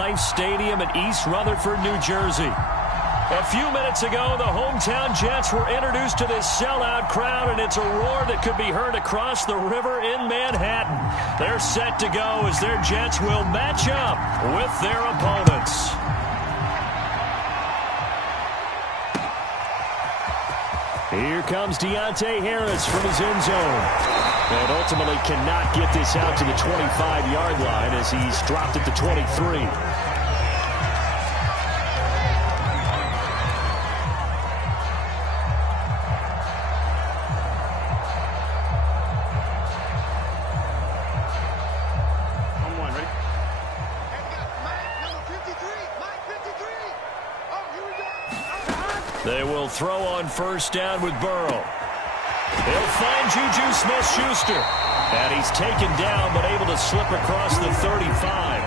Life Stadium in East Rutherford, New Jersey. A few minutes ago, the hometown Jets were introduced to this sellout crowd, and it's a roar that could be heard across the river in Manhattan. They're set to go as their Jets will match up with their opponents. Here comes Deontay Harris from his end zone. And ultimately cannot get this out to the 25-yard line as he's dropped at the 23. They will throw on first down with Burrow. He'll find Juju Smith-Schuster. And he's taken down but able to slip across the 35.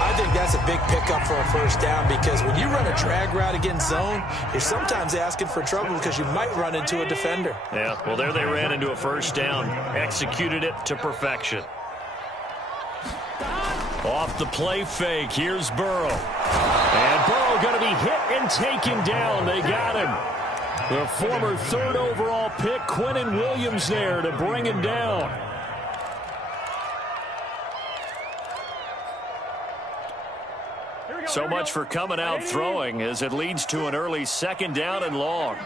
I think that's a big pickup for a first down because when you run a drag route against zone, you're sometimes asking for trouble because you might run into a defender. Yeah, well, there they ran into a first down. Executed it to perfection. Off the play fake, here's Burrow. And Burrow going to be hit and taken down. They got him. The former third overall pick, Quinnen Williams, there to bring him down. So much for coming out throwing as it leads to an early second down and long.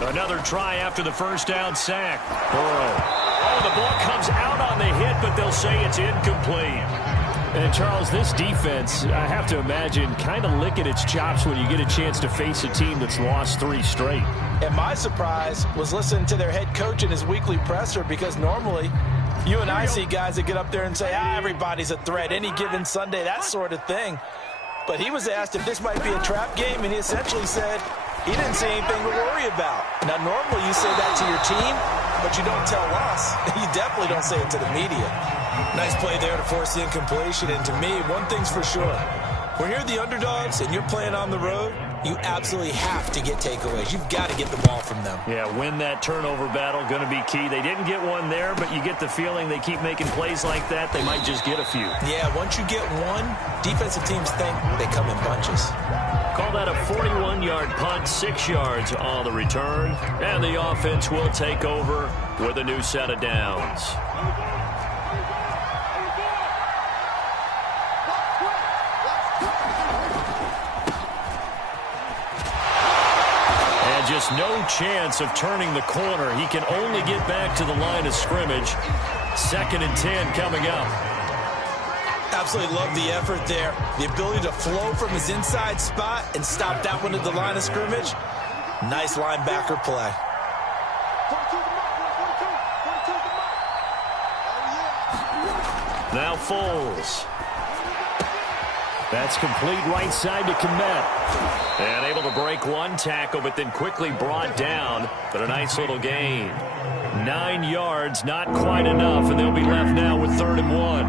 Another try after the first down sack. Burrow. Oh, the ball comes out on the hit, but they'll say it's incomplete. And, Charles, this defense, I have to imagine, kind of licking its chops when you get a chance to face a team that's lost 3 straight. And my surprise was listening to their head coach in his weekly presser because normally you and I see guys that get up there and say, everybody's a threat, any given Sunday, that sort of thing. But he was asked if this might be a trap game, and he essentially said he didn't see anything to worry about. Now, normally you say that to your team, but you don't tell us. You definitely don't say it to the media. Nice play there to force the incompletion. And to me, one thing's for sure. When you're the underdogs and you're playing on the road, you absolutely have to get takeaways. You've got to get the ball from them. Yeah, win that turnover battle, going to be key. They didn't get one there, but you get the feeling they keep making plays like that, they might just get a few. Yeah, once you get one, defensive teams think they come in bunches. Call that a 41-yard punt, 6 yards on the return. And the offense will take over with a new set of downs. Just no chance of turning the corner. He can only get back to the line of scrimmage. 2nd and 10 coming up. Absolutely love the effort there. The ability to flow from his inside spot and stop that one at the line of scrimmage. Nice linebacker play. Now Foles. That's complete right side to Kmet. And able to break one tackle, but then quickly brought down. But a nice little gain. 9 yards, not quite enough, and they'll be left now with 3rd and 1.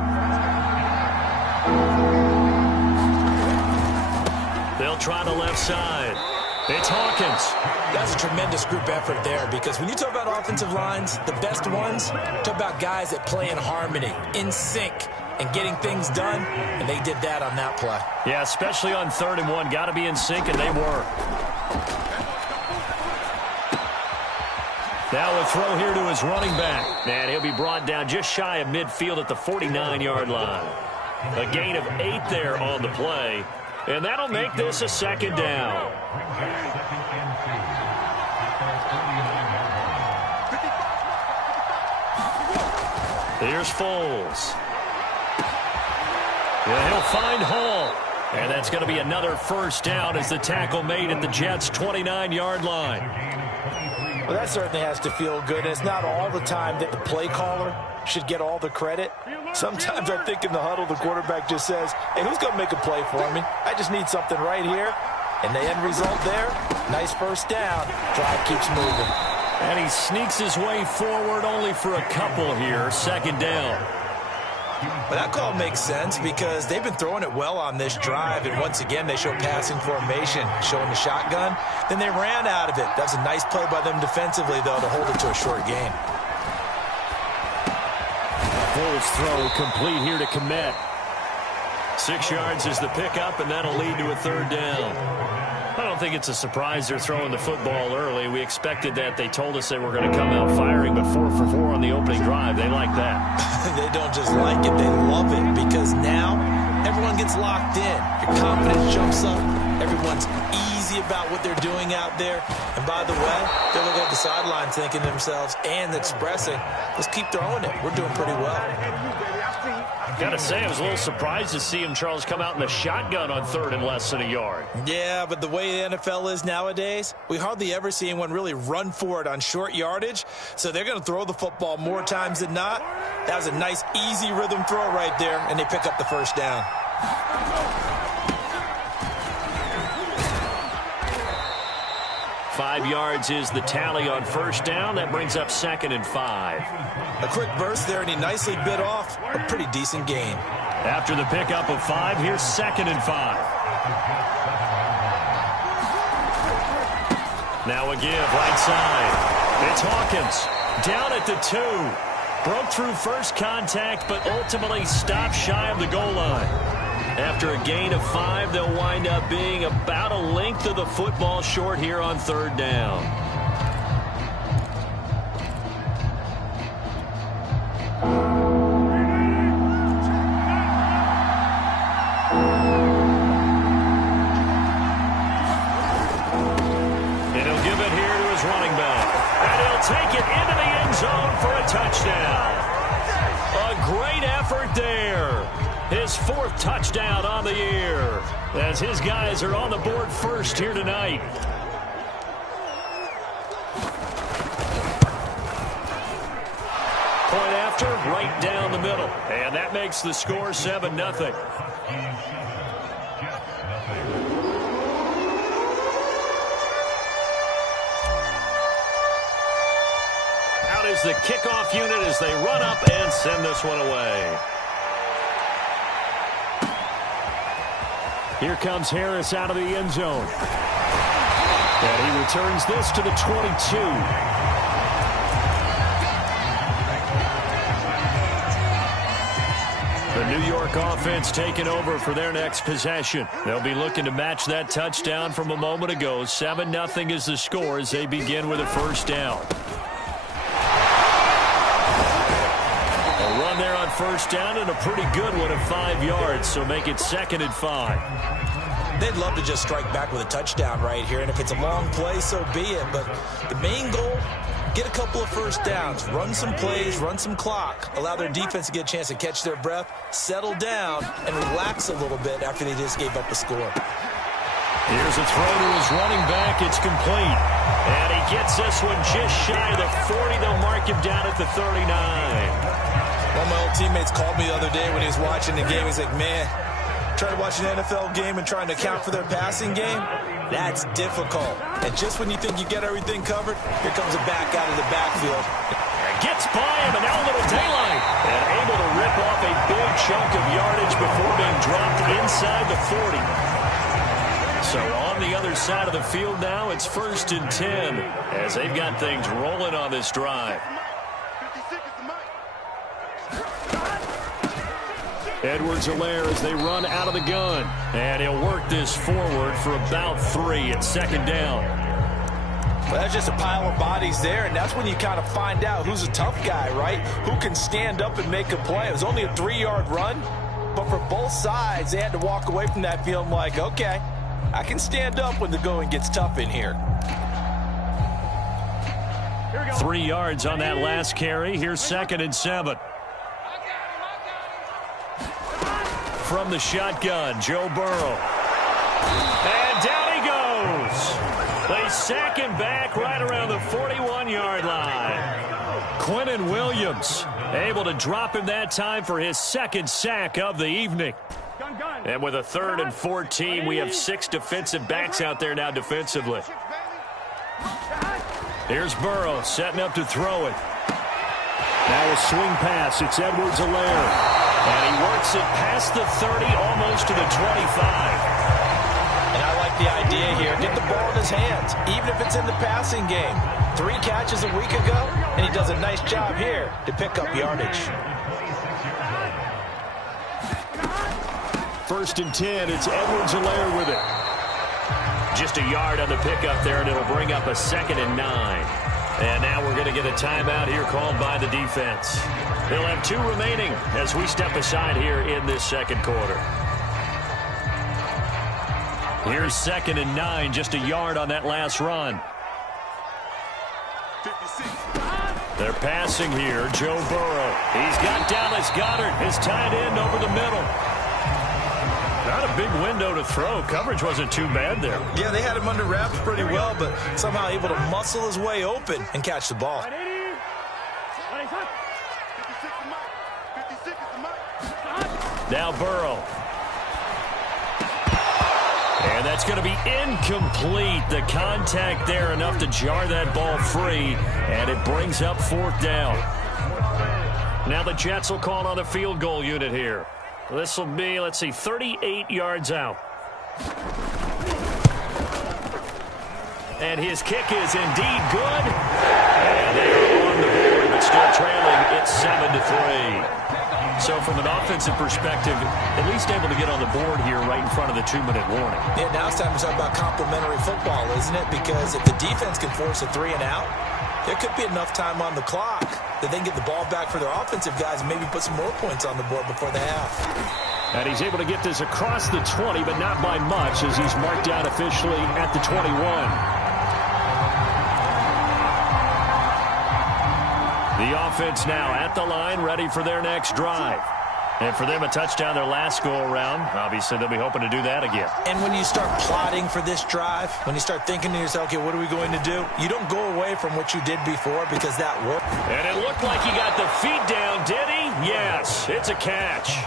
They'll try the left side. It's Hawkins. That's a tremendous group effort there because when you talk about offensive lines, the best ones, talk about guys that play in harmony, in sync, and getting things done, and they did that on that play. Yeah, especially on 3rd and 1. Got to be in sync, and they were. Now a throw here to his running back. And he'll be brought down just shy of midfield at the 49-yard line. A gain of 8 there on the play. And that'll make this a 2nd down. Here's Foles. Yeah, he'll find Hall. And that's going to be another first down as the tackle made at the Jets' 29-yard line. Well, that certainly has to feel good. It's not all the time that the play caller should get all the credit. Sometimes I think in the huddle, the quarterback just says, hey, who's going to make a play for me? I just need something right here. And the end result there, nice first down. Drive keeps moving. And he sneaks his way forward only for a couple here. 2nd down. But that call makes sense because they've been throwing it well on this drive. And once again, they show passing formation, showing the shotgun. Then they ran out of it. That was a nice play by them defensively, though, to hold it to a short gain. Foles' throw complete here to Kmet. 6 yards is the pickup, and that'll lead to a third down. I don't think it's a surprise they're throwing the football early. We expected that. They told us they were going to come out firing, but 4 for 4 on the opening drive. They like that. They don't just like it, they love it, because now everyone gets locked in. Your confidence jumps up. Everyone's easy about what they're doing out there. And by the way, they're looking at the sideline thinking to themselves and expressing, let's keep throwing it. We're doing pretty well. Got to say, I was a little surprised to see him, Charles, come out in the shotgun on 3rd and less than a yard. Yeah, but the way the NFL is nowadays, we hardly ever see anyone really run for it on short yardage. So they're going to throw the football more times than not. That was a nice, easy rhythm throw right there, and they pick up the first down. Five yards is the tally on first down. That brings up 2nd and 5. A quick burst there, and he nicely bit off a pretty decent gain. After the pickup of 5, here's 2nd and 5. Now a give, right side. It's Hawkins, down at the 2. Broke through first contact, but ultimately stopped shy of the goal line. After a gain of 5, they'll wind up being about a length of the football short here on 3rd down. And he'll give it here to his running back. And he'll take it into the end zone for a touchdown. A great effort there. His 4th touchdown on the year, as his guys are on the board first here tonight. Point after, right down the middle. And that makes the score 7-0. Out is the kickoff unit as they run up and send this one away. Here comes Harris out of the end zone. And he returns this to the 22. The New York offense taking over for their next possession. They'll be looking to match that touchdown from a moment ago. 7-0 is the score as they begin with a first down. Run there on first down, and a pretty good one of 5 yards, so make it 2nd and 5. They'd love to just strike back with a touchdown right here, and if it's a long play, so be it. But the main goal, get a couple of first downs, run some plays, run some clock, allow their defense to get a chance to catch their breath, settle down, and relax a little bit after they just gave up a score. Here's a throw to his running back. It's complete. And he gets this one just shy of the 40. They'll mark him down at the 39. One of my old teammates called me the other day when he was watching the game. He's like, man, trying to watch an NFL game and trying to account for their passing game, that's difficult. And just when you think you get everything covered, here comes a back out of the backfield. Gets by him, and now a little daylight. And able to rip off a big chunk of yardage before being dropped inside the 40. So on the other side of the field now, it's 1st and 10 as they've got things rolling on this drive. Edwards-Helaire as they run out of the gun. And he'll work this forward for about 3 at 2nd down. Well, that's just a pile of bodies there, and that's when you kind of find out who's a tough guy, right? Who can stand up and make a play. It was only a 3-yard run, but for both sides, they had to walk away from that feeling like, okay, I can stand up when the going gets tough in here. 3 yards on that last carry. Here's 2nd and 7. From the shotgun, Joe Burrow. And down he goes. They sack him back right around the 41-yard line. Quinnen Williams able to drop him that time for his 2nd sack of the evening. And with a 3rd and 14, we have 6 defensive backs out there now defensively. Here's Burrow setting up to throw it. Now a swing pass. It's Edwards-Helaire. And he works it past the 30, almost to the 25. And I like the idea here. Get the ball in his hands, even if it's in the passing game. 3 catches a week ago, and he does a nice job here to pick up yardage. 1st and 10. It's Edwards-Helaire with it. Just a yard on the pickup there, and it'll bring up a 2nd and 9. And now we're going to get a timeout here called by the defense. They'll have 2 remaining as we step aside here in this 2nd quarter. Here's 2nd and 9, just a yard on that last run. They're passing here, Joe Burrow. He's got Dallas Goedert, his tight end, over the middle. Not a big window to throw. Coverage wasn't too bad there. Yeah, they had him under wraps pretty well, but somehow able to muscle his way open and catch the ball. Now Burrow. And that's going to be incomplete. The contact there enough to jar that ball free, and it brings up 4th down. Now the Jets will call on the field goal unit here. This will be, let's see, 38 yards out. And his kick is indeed good. And they are on the board, but still trailing. It's 7-3. So from an offensive perspective, at least able to get on the board here right in front of the 2-minute warning. Yeah, now it's time to talk about complementary football, isn't it? Because if the defense can force a 3 and out, there could be enough time on the clock that they can get the ball back for their offensive guys and maybe put some more points on the board before the half. And he's able to get this across the 20, but not by much, as he's marked down officially at the 21. The offense now at the line, ready for their next drive. And for them, a touchdown their last go-around. Obviously, they'll be hoping to do that again. And when you start plotting for this drive, when you start thinking to yourself, okay, what are we going to do? You don't go away from what you did before because that worked. And it looked like he got the feet down, did he? Yes, it's a catch.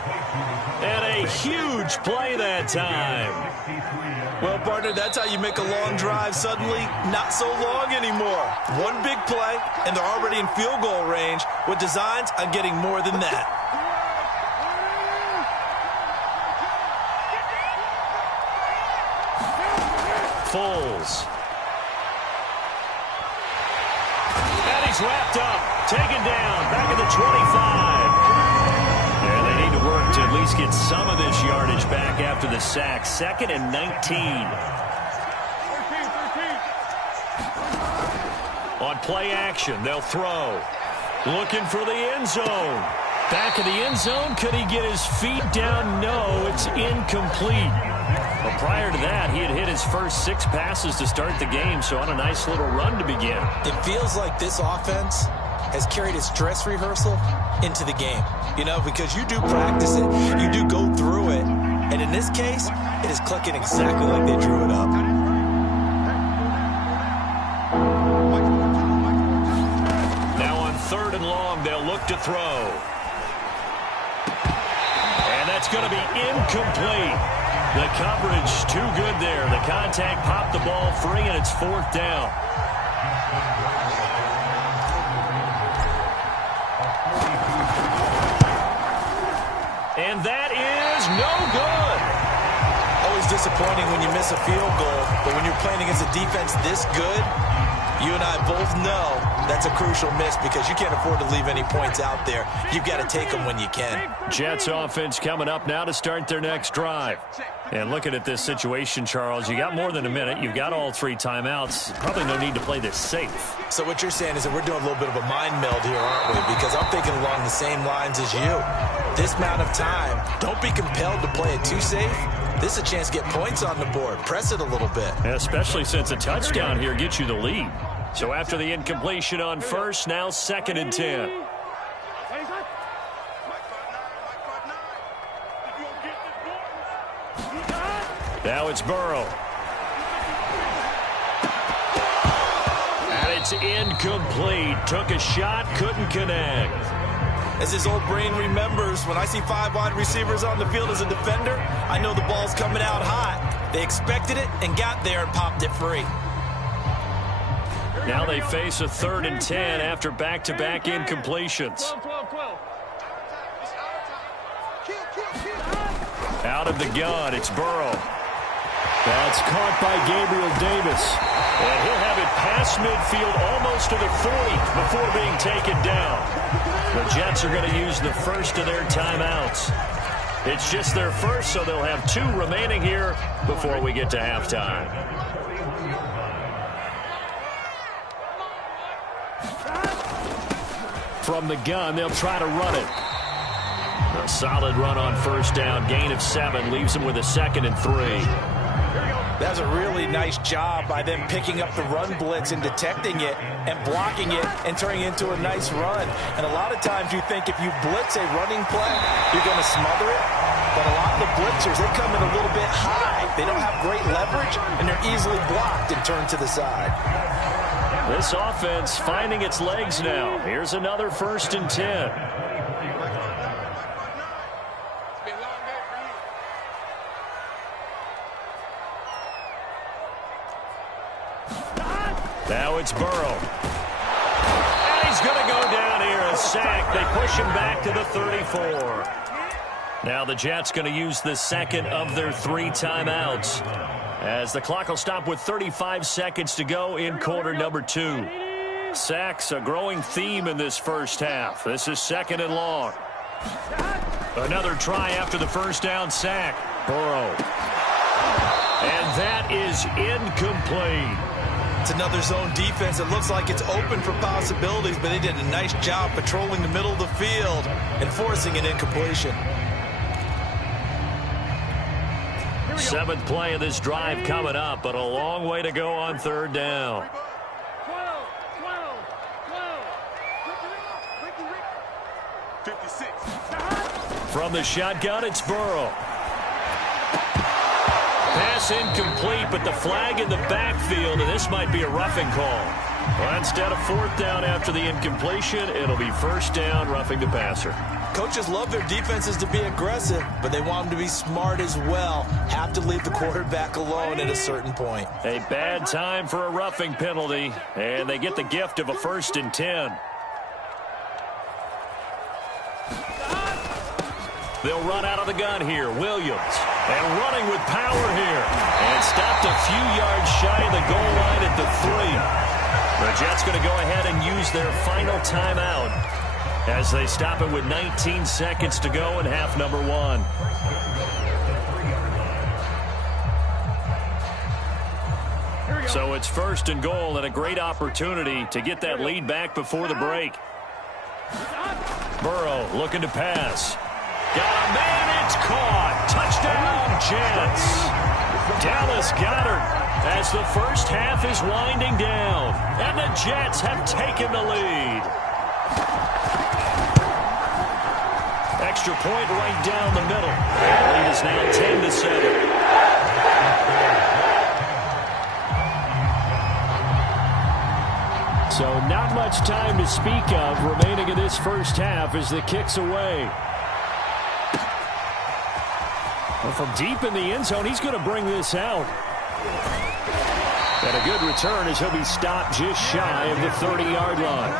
And a huge play that time. Well, partner, that's how you make a long drive suddenly not so long anymore. One big play, and they're already in field goal range with designs on getting more than that. Foles. And he's wrapped up, taken down, back at the 25. And they need to work to at least get some of this yardage back after the sack. 2nd and 19. On play action, they'll throw. Looking for the end zone. Back of the end zone, could he get his feet down? No, it's incomplete. Well, prior to that, he had hit his first 6 passes to start the game, so on a nice little run to begin. It feels like this offense has carried its dress rehearsal into the game. You know, because you do practice it, you do go through it, and in this case, it is clicking exactly like they drew it up. Now on 3rd and long, they'll look to throw. And that's going to be incomplete. The coverage too good there. The contact popped the ball free, and it's 4th down. And that is no good. Always disappointing when you miss a field goal, but when you're playing against a defense this good, you and I both know that's a crucial miss because you can't afford to leave any points out there. You've got to take them when you can. Jets offense coming up now to start their next drive. And looking at this situation, Charles, you got more than a minute. You've got all 3 timeouts. Probably no need to play this safe. So what you're saying is that we're doing a little bit of a mind meld here, aren't we? Because I'm thinking along the same lines as you. This amount of time, don't be compelled to play it too safe. This is a chance to get points on the board. Press it a little bit. Especially since a touchdown here gets you the lead. So after the incompletion on 1st, now 2nd and 10. Now it's Burrow. And it's incomplete. Took a shot, couldn't connect. As his old brain remembers, when I see 5 wide receivers on the field as a defender, I know the ball's coming out hot. They expected it and got there and popped it free. Now they face a 3rd and 10 after back-to-back incompletions. Out of the gun, it's Burrow. That's caught by Gabriel Davis. And he'll have it past midfield almost to the 40 before being taken down. The Jets are going to use the first of their timeouts. It's just their first, so they'll have 2 remaining here before we get to halftime. From the gun, they'll try to run it. A solid run on first down. Gain of 7 leaves them with a 2nd and 3. That's a really nice job by them picking up the run blitz and detecting it and blocking it and turning it into a nice run. And a lot of times you think if you blitz a running play, you're going to smother it. But a lot of the blitzers, they come in a little bit high. They don't have great leverage, and they're easily blocked and turned to the side. This offense finding its legs now. Here's another 1st and 10. Now it's Burrow. And he's going to go down here, a sack. They push him back to the 34. Now the Jets going to use the 2nd of their 3 timeouts, as the clock will stop with 35 seconds to go in quarter number 2. Sacks, a growing theme in this first half. This is 2nd and long. Another try after the first down sack. Burrow. And that is incomplete. It's another zone defense. It looks like it's open for possibilities, but they did a nice job patrolling the middle of the field and forcing an incompletion. 7th play of this drive coming up, but a long way to go on 3rd down. From the shotgun, it's Burrow. Pass incomplete, but the flag in the backfield, and this might be a roughing call. Well, instead of 4th down after the incompletion, it'll be 1st down, roughing the passer. Coaches love their defenses to be aggressive, but they want them to be smart as well. Have to leave the quarterback alone at a certain point. A bad time for a roughing penalty, and they get the gift of a 1st and 10. They'll run out of the gun here. Williams. And running with power here. And stopped a few yards shy of the goal line at the 3. The Jets going to go ahead and use their final timeout as they stop it with 19 seconds to go in half number 1. So it's 1st and goal, and a great opportunity to get that lead back before the break. Burrow looking to pass. Got a man, it's caught. Touchdown, Jets. Dallas Goedert as the first half is winding down. And the Jets have taken the lead. Extra point right down the middle. The lead is now 10-7. So not much time to speak of remaining in this first half as the kick's away. Well, from deep in the end zone, he's going to bring this out. And a good return as he'll be stopped just shy of the 30-yard line.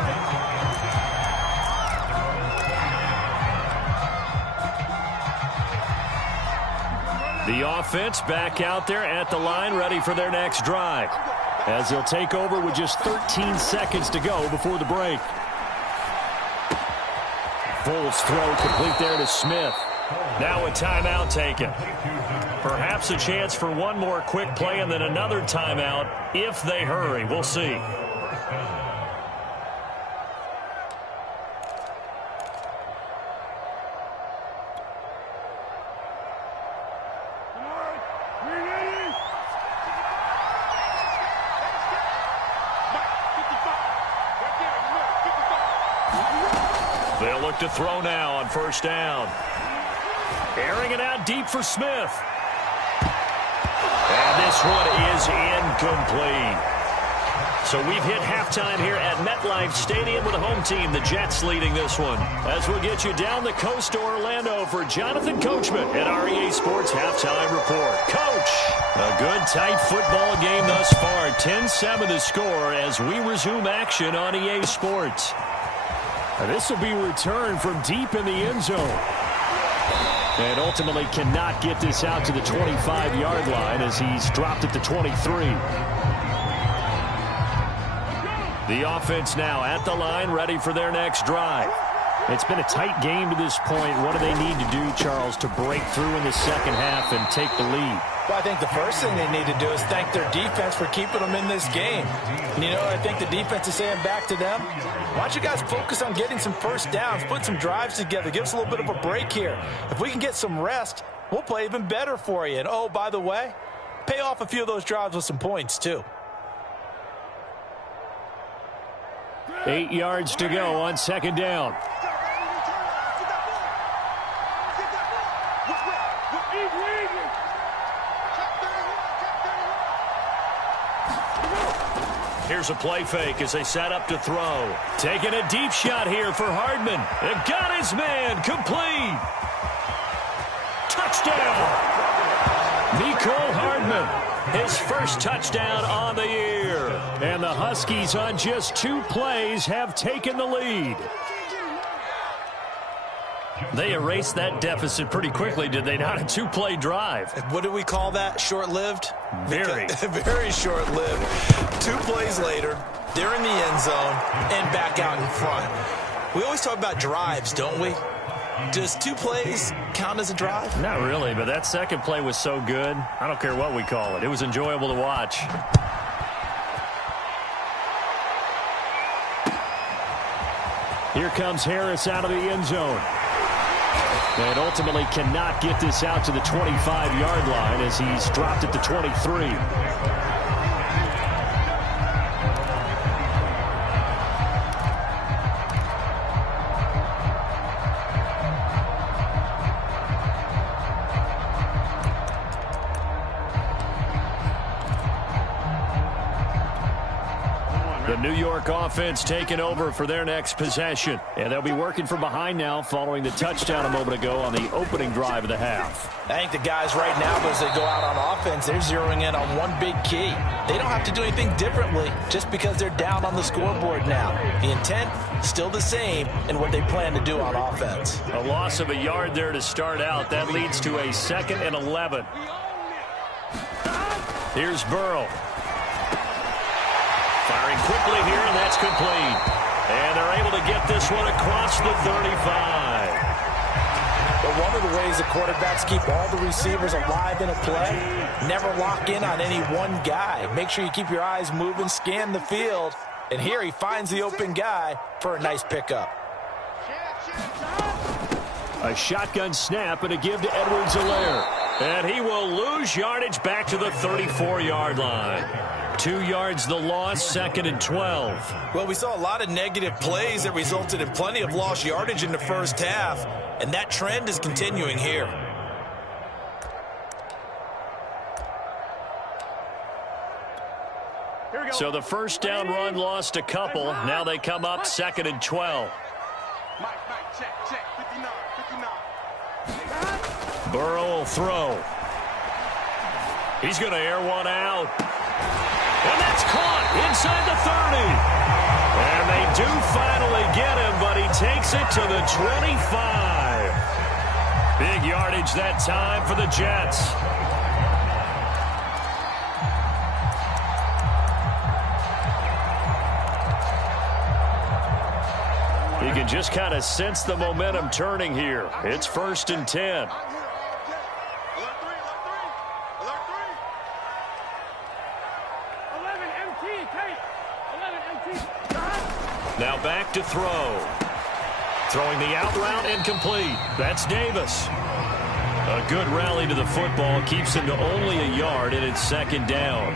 The offense back out there at the line, ready for their next drive, as they'll take over with just 13 seconds to go before the break. Foles throw complete there to Smith. Now a timeout taken. Perhaps a chance for one more quick play and then another timeout if they hurry. We'll see. They'll look to throw now on first down. Airing it out deep for Smith. And this one is incomplete. So we've hit halftime here at MetLife Stadium with the home team, the Jets, leading this one. As we'll get you down the coast to Orlando for Jonathan Coachman at REA Sports Halftime Report. Coach, a good tight football game thus far. 10-7 the score as we resume action on EA Sports. This will be returned from deep in the end zone. And ultimately cannot get this out to the 25-yard line as he's dropped at the 23. The offense now at the line, ready for their next drive. It's been a tight game to this point. What do they need to do, Charles, to break through in the second half and take the lead? Well, I think the first thing they need to do is thank their defense for keeping them in this game. And you know what I think the defense is saying back to them? Why don't you guys focus on getting some first downs, put some drives together, give us a little bit of a break here. If we can get some rest, we'll play even better for you. And, oh, by the way, pay off a few of those drives with some points, too. 8 yards to go on second down. Here's a play fake as they set up to throw. Taking a deep shot here for Hardman. It got his man. Complete. Touchdown. Mecole Hardman. His first touchdown on the year. And the Huskies on just 2 plays have taken the lead. They erased that deficit pretty quickly, did they not? A 2-play drive. What do we call that? Short-lived? Very. Very short-lived. 2 plays later, they're in the end zone and back out in front. We always talk about drives, don't we? Does 2 plays count as a drive? Not really, but that second play was so good. I don't care what we call it. It was enjoyable to watch. Here comes Harris out of the end zone. And ultimately cannot get this out to the 25-yard line as he's dropped at the 23. The New York offense taking over for their next possession. And they'll be working from behind now following the touchdown a moment ago on the opening drive of the half. I think the guys right now, as they go out on offense, they're zeroing in on one big key. They don't have to do anything differently just because they're down on the scoreboard now. The intent, still the same in what they plan to do on offense. A loss of a yard there to start out. That leads to a 2nd and 11. Here's Burrow. Firing quickly here, and that's complete. And they're able to get this one across the 35. But one of the ways the quarterbacks keep all the receivers alive in a play, never lock in on any one guy. Make sure you keep your eyes moving, scan the field. And here he finds the open guy for a nice pickup. A shotgun snap and a give to Edwards-Helaire. And he will lose yardage back to the 34-yard line. 2 yards the loss, 2nd and 12. Well, we saw a lot of negative plays that resulted in plenty of lost yardage in the first half, and that trend is continuing here. So the first down run lost a couple. Now they come up 2nd and 12. Burrow will throw. He's going to air one out. And that's caught inside the 30. And they do finally get him, but he takes it to the 25. Big yardage that time for the Jets. You can just kind of sense the momentum turning here. It's 1st and 10. Now back to throw. Throwing the out route incomplete. That's Davis. A good rally to the football keeps him to only a yard, and it's 2nd down.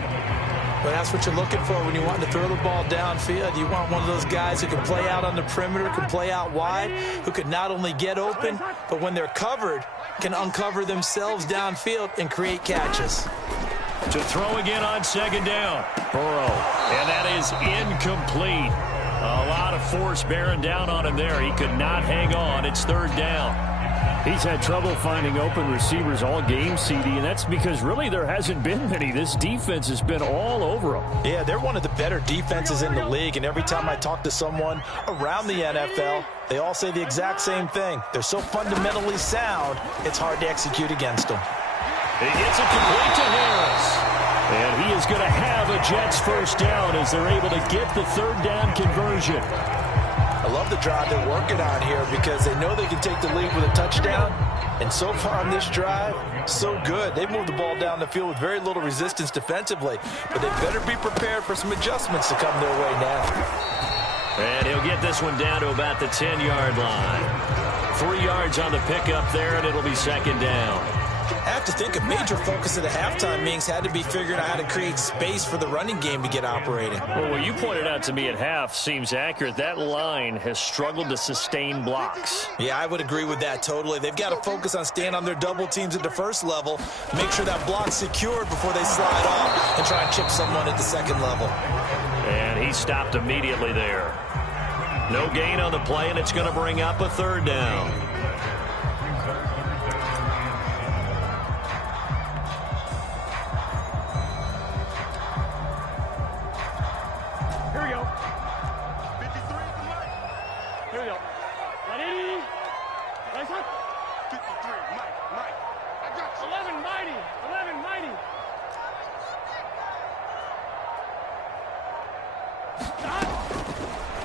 But that's what you're looking for when you want to throw the ball downfield. You want one of those guys who can play out on the perimeter, can play out wide, who can not only get open, but when they're covered, can uncover themselves downfield and create catches. To throw again on 2nd down. Burrow. And that is incomplete. A lot of force bearing down on him there. He could not hang on. It's 3rd down. He's had trouble finding open receivers all game, CD, and that's because really there hasn't been many. This defense has been all over them. Yeah, they're one of the better defenses in the league, and every time I talk to someone around the NFL, they all say the exact same thing. They're so fundamentally sound, it's hard to execute against them. He gets it complete to Harris. And he is going to have a Jets first down as they're able to get the 3rd down conversion. I love the drive they're working on here because they know they can take the lead with a touchdown. And so far on this drive, so good. They've moved the ball down the field with very little resistance defensively. But they better be prepared for some adjustments to come their way now. And he'll get this one down to about the 10-yard line. 3 yards on the pickup there, and it'll be second down. I have to think a major focus of the halftime meetings had to be figuring out how to create space for the running game to get operating. Well, what you pointed out to me at half seems accurate. That line has struggled to sustain blocks. Yeah, I would agree with that totally. They've got to focus on staying on their double teams at the first level, make sure that block's secured before they slide off and try and chip someone at the second level. And he stopped immediately there. No gain on the play, and it's going to bring up a third down.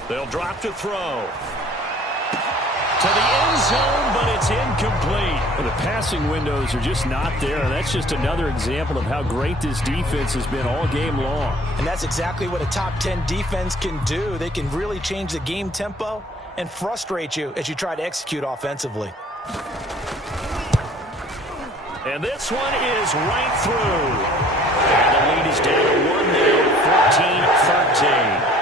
They'll drop to throw. To the end zone, but it's incomplete. Well, the passing windows are just not there. And that's just another example of how great this defense has been all game long. And that's exactly what a top 10 defense can do. They can really change the game tempo and frustrate you as you try to execute offensively. And this one is right through. And the lead is down to 1 now, 14-13.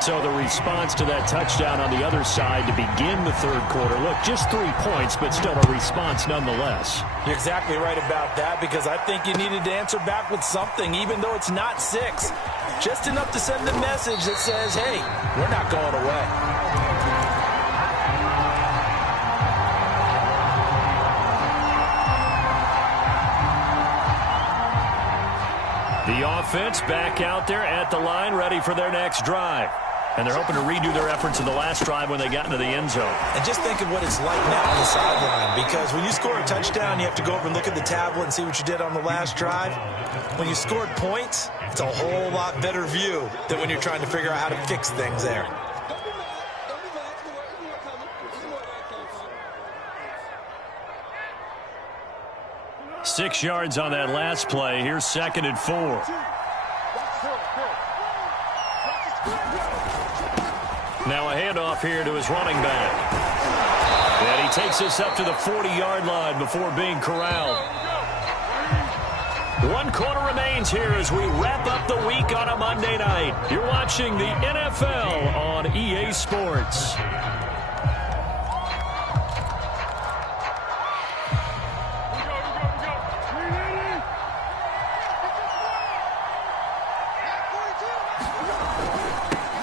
So the response to that touchdown on the other side to begin the third quarter. Look, just 3 points, but still a response nonetheless. You're exactly right about that because I think you needed to answer back with something, even though it's not 6. Just enough to send the message that says, hey, we're not going away. The offense back out there at the line, ready for their next drive. And they're hoping to redo their efforts in the last drive when they got into the end zone. And just think of what it's like now on the sideline, because when you score a touchdown, you have to go over and look at the tablet and see what you did on the last drive. When you scored points, it's a whole lot better view than when you're trying to figure out how to fix things there. Six yards on that last play. Here's 2nd and 4. Now a handoff here to his running back. And he takes this up to the 40-yard line before being corralled. 1 quarter remains here as we wrap up the week on a Monday night. You're watching the NFL on EA Sports.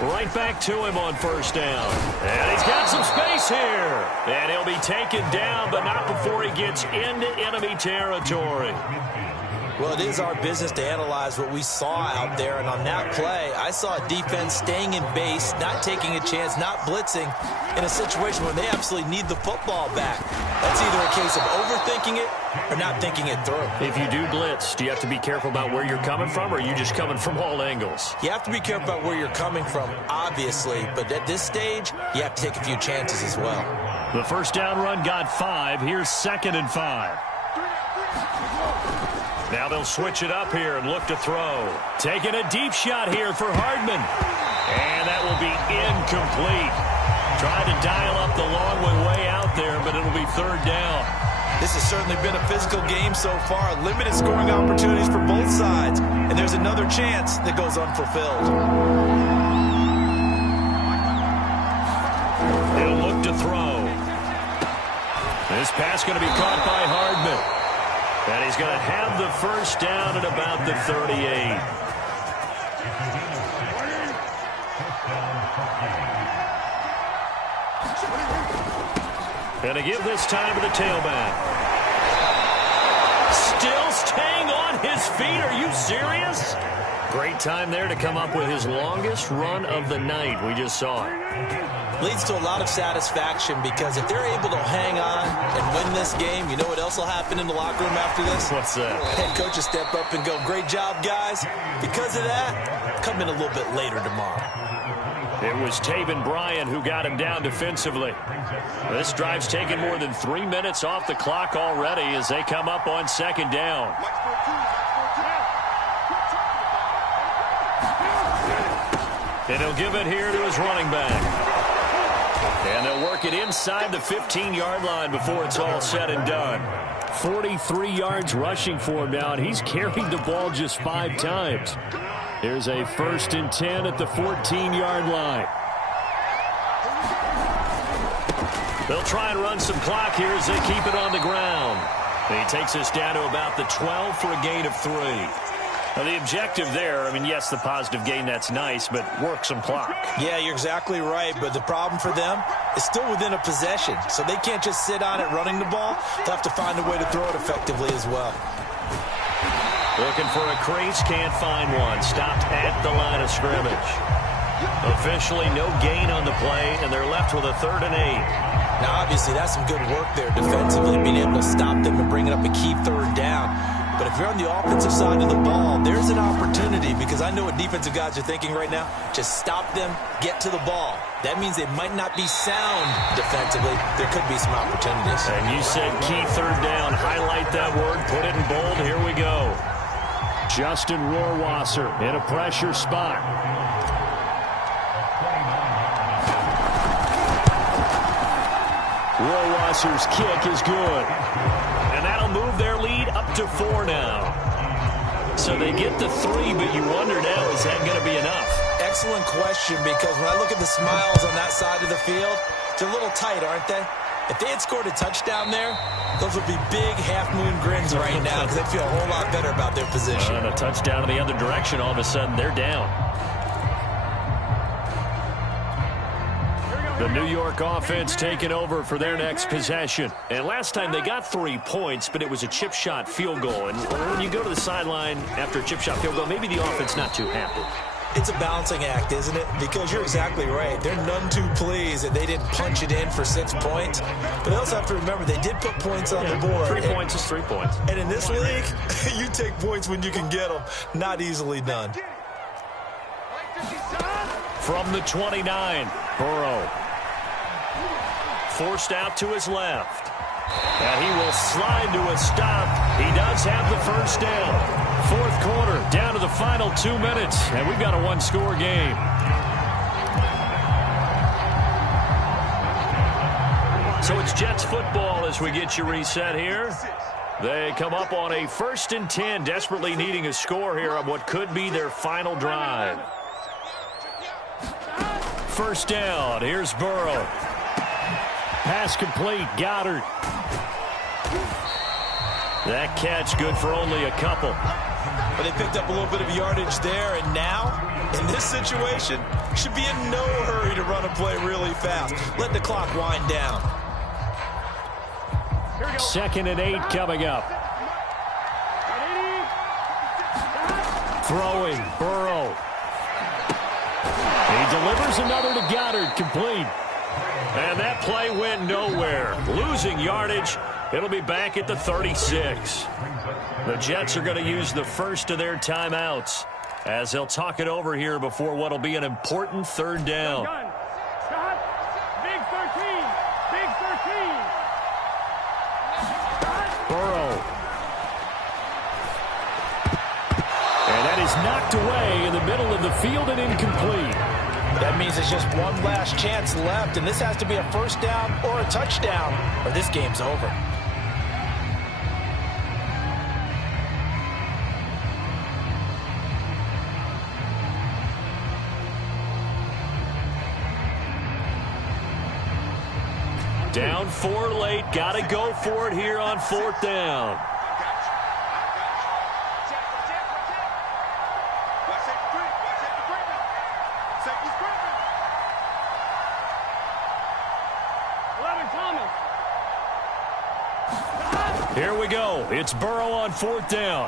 Right back to him on first down. And he's got some space here. And he'll be taken down, but not before he gets into enemy territory. Well, it is our business to analyze what we saw out there. And on that play, I saw a defense staying in base, not taking a chance, not blitzing in a situation where they absolutely need the football back. That's either a case of overthinking it or not thinking it through. If you do blitz, do you have to be careful about where you're coming from, or are you just coming from all angles? You have to be careful about where you're coming from, obviously. But at this stage, you have to take a few chances as well. The first down run got 5. Here's 2nd and 5. Now they'll switch it up here and look to throw. Taking a deep shot here for Hardman. And that will be incomplete. Tried to dial up the long way out there, but it'll be 3rd down. This has certainly been a physical game so far. Limited scoring opportunities for both sides. And there's another chance that goes unfulfilled. He'll look to throw. This pass going to be caught by Hardman. And he's going to have the first down at about the 38. And to give this time to the tailback. Still staying on his feet. Are you serious? Great time there to come up with his longest run of the night. We just saw it. Leads to a lot of satisfaction because if they're able to hang on and win this game, you know what else will happen in the locker room after this? What's that? Head coach will step up and go, great job, guys. Because of that, come in a little bit later tomorrow. It was Taven Bryan who got him down defensively. This drive's taken more than 3 minutes off the clock already as they come up on second down. And he'll give it here to his running back. And they'll work it inside the 15-yard line before it's all said and done. 43 yards rushing for him now, and he's carried the ball just 5 times. Here's a 1st and 10 at the 14-yard line. They'll try and run some clock here as they keep it on the ground. And he takes us down to about the 12 for a gain of 3. Now, the objective there, I mean, yes, the positive gain, that's nice, but work some clock. Yeah, you're exactly right, but the problem for them is still within a possession, so they can't just sit on it running the ball. They'll have to find a way to throw it effectively as well. Looking for a crease, can't find one. Stopped at the line of scrimmage. Officially no gain on the play, and they're left with a 3rd and 8. Now, obviously, that's some good work there defensively, being able to stop them and bring it up a key 3rd down. But if you're on the offensive side of the ball, there's an opportunity, because I know what defensive guys are thinking right now. Just stop them, get to the ball. That means they might not be sound defensively. There could be some opportunities. And you said key 3rd down. Highlight that word, put it in bold. Here we go. Justin Rohrwasser in a pressure spot. Rohrwasser's kick is good. And that'll move their lead up to 4 now. So they get the 3, but you wonder now, is that going to be enough? Excellent question, because when I look at the smiles on that side of the field, they're a little tight, aren't they? If they had scored a touchdown there, those would be big half-moon grins right now, because they feel a whole lot better about their position. And a touchdown in the other direction, all of a sudden they're down. The New York offense taking over for their next possession. And last time they got 3 points, but it was a chip shot field goal. And when you go to the sideline after a chip shot field goal, maybe the offense not too happy. It's a balancing act, isn't it? Because you're exactly right. They're none too pleased that they didn't punch it in for 6 points. But they also have to remember they did put points on the board. 3 points is 3 points. And in this league, you take points when you can get them. Not easily done. From the 29, Burrow. Forced out to his left. And he will slide to a stop. He does have the 1st down. 4th quarter, down to the final 2 minutes. And we've got a 1-score game. So it's Jets football as we get you reset here. They come up on a 1st and 10, desperately needing a score here on what could be their final drive. 1st down, here's Burrow. Pass complete, Goddard. That catch good for only a couple. But they picked up a little bit of yardage there, and now, in this situation, should be in no hurry to run a play really fast. Let the clock wind down. 2nd and 8 coming up. Throwing, Burrow. He delivers another to Goddard, complete. And that play went nowhere. Losing yardage. It'll be back at the 36. The Jets are going to use the first of their timeouts as they'll talk it over here before what will be an important 3rd down. Stop. Big 13. Big 13. Burrow. And that is knocked away in the middle of the field and incomplete. That means there's just one last chance left, and this has to be a 1st down or a touchdown, or this game's over. Down 4 late. Got to go for it here on 4th down. Here we go. It's Burrow on 4th down.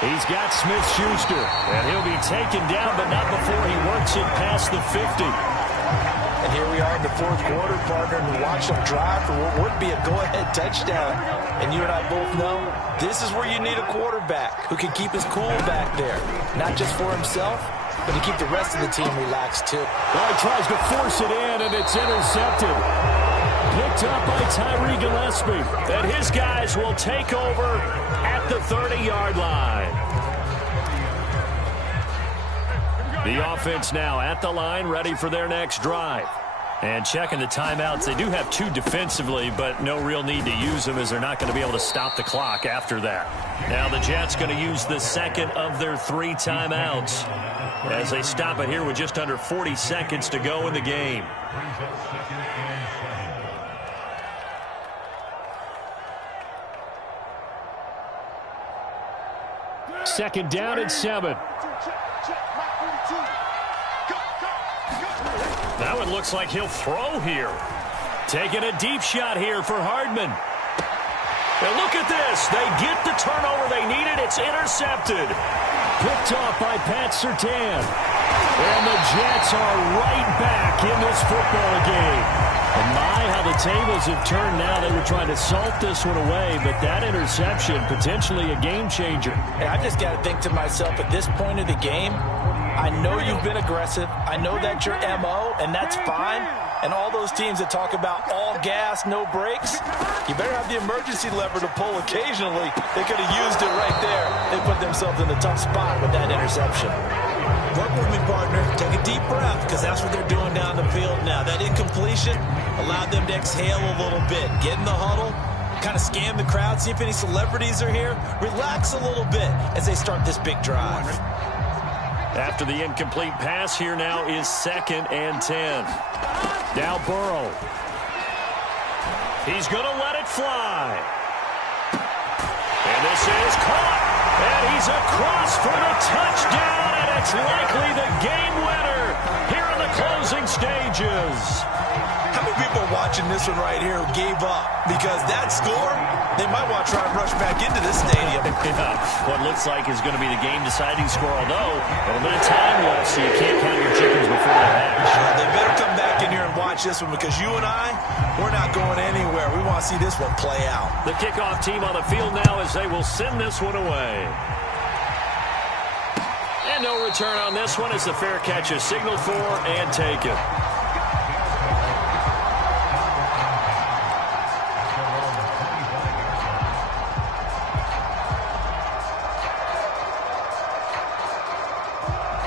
He's got Smith-Schuster, and he'll be taken down, but not before he works it past the 50. And here we are in the 4th quarter, partner, and watch them drive for what would be a go-ahead touchdown. And you and I both know this is where you need a quarterback who can keep his cool back there, not just for himself, but to keep the rest of the team relaxed, too. Well, he tries to force it in, and it's intercepted. Picked up by Tyree Gillespie. And his guys will take over at the 30-yard line. The offense now at the line, ready for their next drive. And checking the timeouts, they do have 2 defensively, but no real need to use them as they're not going to be able to stop the clock after that. Now the Jets going to use the second of their 3 timeouts as they stop it here with just under 40 seconds to go in the game. Second down and 7. Now it looks like he'll throw here. Taking a deep shot here for Hardman. And look at this. They get the turnover they needed. It's intercepted. Picked off by Pat Surtain. And the Jets are right back in this football game. And my, how the tables have turned now. They were trying to salt this one away, but that interception, potentially a game changer. And I just got to think to myself, at this point of the game, I know you've been aggressive. I know that's your MO, and that's fine. And all those teams that talk about all gas, no brakes, you better have the emergency lever to pull occasionally. They could have used it right there. They put themselves in a tough spot with that interception. Work with me, partner. Take a deep breath, because that's what they're doing down the field now. That incompletion allowed them to exhale a little bit. Get in the huddle, kind of scan the crowd, see if any celebrities are here. Relax a little bit as they start this big drive. After the incomplete pass, here now is 2nd and 10. Now Burrow. He's going to let it fly. And this is caught. And he's across for the touchdown. And it's likely the game winner here in the closing stages. How many people are watching this one right here who gave up? Because that score, they might want to try and rush back into this stadium. Yeah, what looks like is going to be the game-deciding score, although a little bit of time left, so you can't count your chickens before they hatch. They better come back in here and watch this one, because you and I, we're not going anywhere. We want to see this one play out. The kickoff team on the field now as they will send this one away. And no return on this one as the fair catch is signaled for and taken.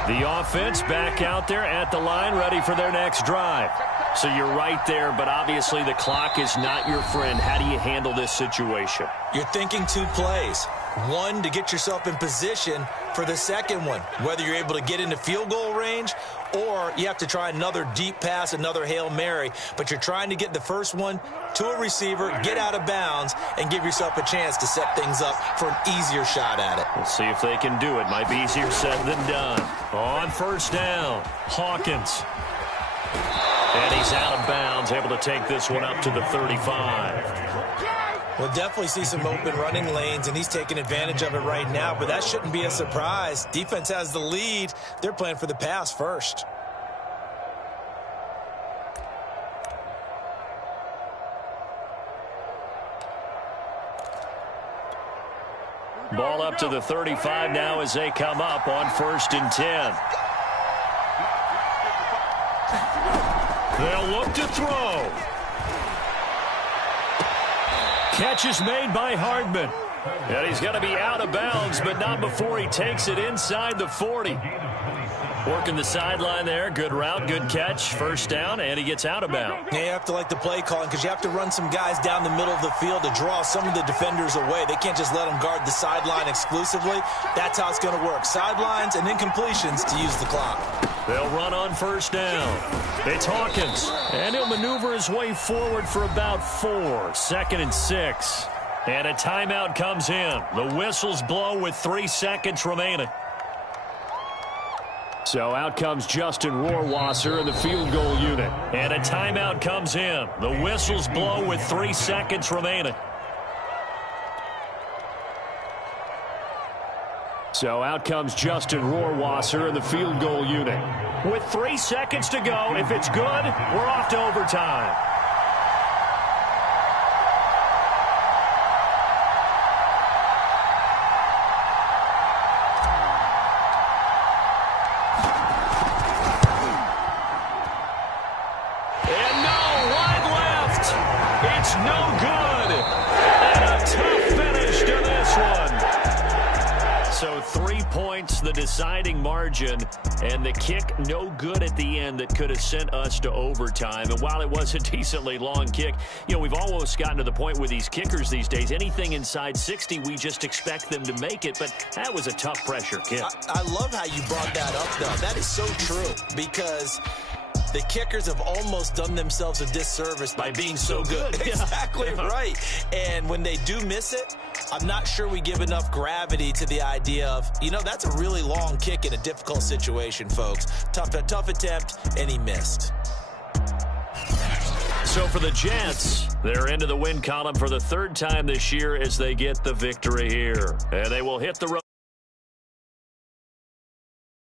The offense back out there at the line, ready for their next drive. So you're right there, but obviously the clock is not your friend. How do you handle this situation? You're thinking 2 plays. One, to get yourself in position for the second one, whether you're able to get into field goal range or you have to try another deep pass, another Hail Mary. But you're trying to get the first one to a receiver, get out of bounds, and give yourself a chance to set things up for an easier shot at it. We'll see if they can do it. Might be easier said than done. On first down, Hawkins. And he's out of bounds, able to take this one up to the 35. We'll definitely see some open running lanes, and he's taking advantage of it right now, but that shouldn't be a surprise. Defense has the lead. They're playing for the pass first. Ball up to the 35 now as they come up on 1st and 10. They'll look to throw. Catch is made by Hardman. And he's going to be out of bounds, but not before he takes it inside the 40. Working the sideline there. Good route, good catch. First down, and he gets out of bounds. Yeah, you have to like the play calling because you have to run some guys down the middle of the field to draw some of the defenders away. They can't just let them guard the sideline exclusively. That's how it's going to work. Sidelines and incompletions to use the clock. They'll run on first down. It's Hawkins. And he'll maneuver his way forward for about 4. 2nd and 6. And a timeout comes in. The whistles blow with 3 seconds remaining. So out comes Justin Rohrwasser in the field goal unit. And a timeout comes in. The whistles blow with 3 seconds remaining. So out comes Justin Rohrwasser in the field goal unit. With 3 seconds to go, if it's good, we're off to overtime. points, the deciding margin, and the kick no good at the end that could have sent us to overtime. And while it was a decently long kick, you know, we've almost gotten to the point with these kickers these days, anything inside 60, we just expect them to make it. But that was a tough pressure kick. I love how you brought that up, though. That is so true, because the kickers have almost done themselves a disservice by being so good. Exactly right. And when they do miss it, I'm not sure we give enough gravity to the idea of, you know, that's a really long kick in a difficult situation, folks. Tough attempt, and he missed. So for the Jets, they're into the win column for the third time this year as they get the victory here. And they will hit the road.